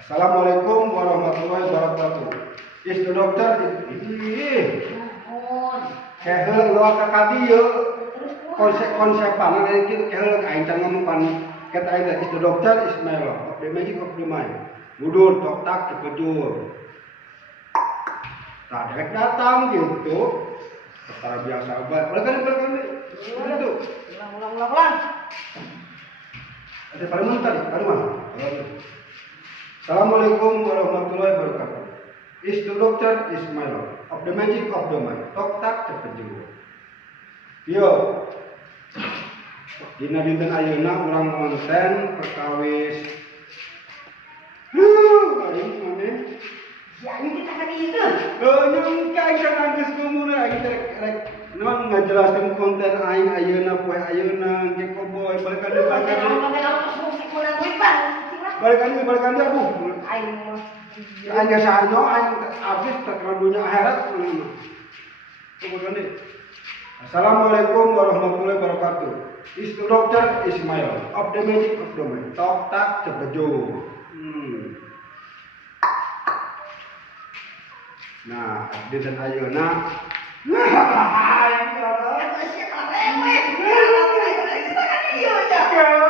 Assalamualaikum warahmatullahi wabarakatuh. Is dokter kehel lo kakak dia konsep-konsepan itu kehel aing can ngomong pan kata aing is dokter Ismail of the magic of the mind. Mudur tok tak kepejur. Tak direct datang gitu. Secara biasa belakang itu. Ulang. Ada pada mana tadi? Pada mana? Assalamualaikum warahmatullahi wabarakatuh. Is the doctor Ismail of the magic of the mind. Tok tak terpejur. Yo. Dina dinten ayeuna urang konten perkawis. Aing mana? Ya ini kita kan itu. Nyangka aing kan geus ngomongna aing rek non ngajelaskeun konten aing ayeuna poe ayeuna ge koboy balikan deui balikan deui aduh aing sahanyo aing abis terkenal dunia akhirat mana. Assalamualaikum warahmatullahi wabarakatuh. Is the doctor Ismail of the magic of the mind. Tok tak cebejo. Nah, dinten ayeuna Siapa